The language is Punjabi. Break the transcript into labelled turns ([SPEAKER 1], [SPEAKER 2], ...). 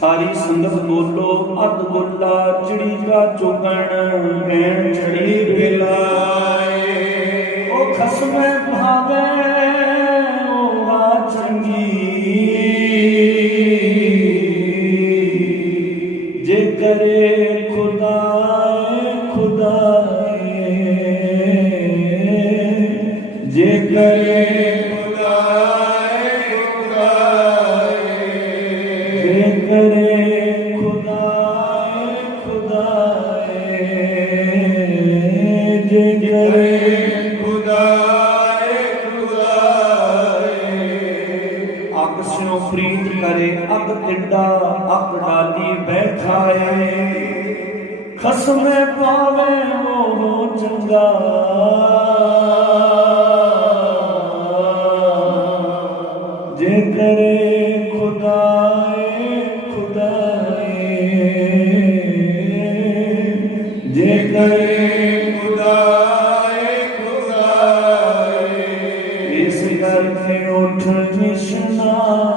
[SPEAKER 1] ਸਾਰੀ ਸੰਗਤ ਬੋਲੋ ਅਦ ਬੋਲਾ, ਚਿੜੀ ਕਾ ਚੁਗਣ ਭੈਣ ਛੜੀ ਬਿਲਾਏ। ਉਹ ਖਸਮੇ ਭਾਵੇ, ਉਹ ਆ ਚੰਗੀ। ਜੇ ਕਰੇ ਖੁਦਾਏ ਖੁਦਾਏ ਜੇ ਕਰੇ ਜੇ ਕਰੇ ਖੁਦਾਏ ਖੁਦਾਏ ਅਕ ਸਿਓ ਪ੍ਰੀਤ ਕਰੇ ਅਕ ਟਿੱਡਾ ਅਕ ਡਾਲੀ ਬੈਠਾਏ ਖਸਮੇ ਪਾਵੇ ਮੋਹ ਚੰਗਾ। ਜੇ ਕਰੇ ਖੁਦਾਏ ਖੁਦਾਏ। ਜੇ ਕਰੇ Tekrar bir otur yaşına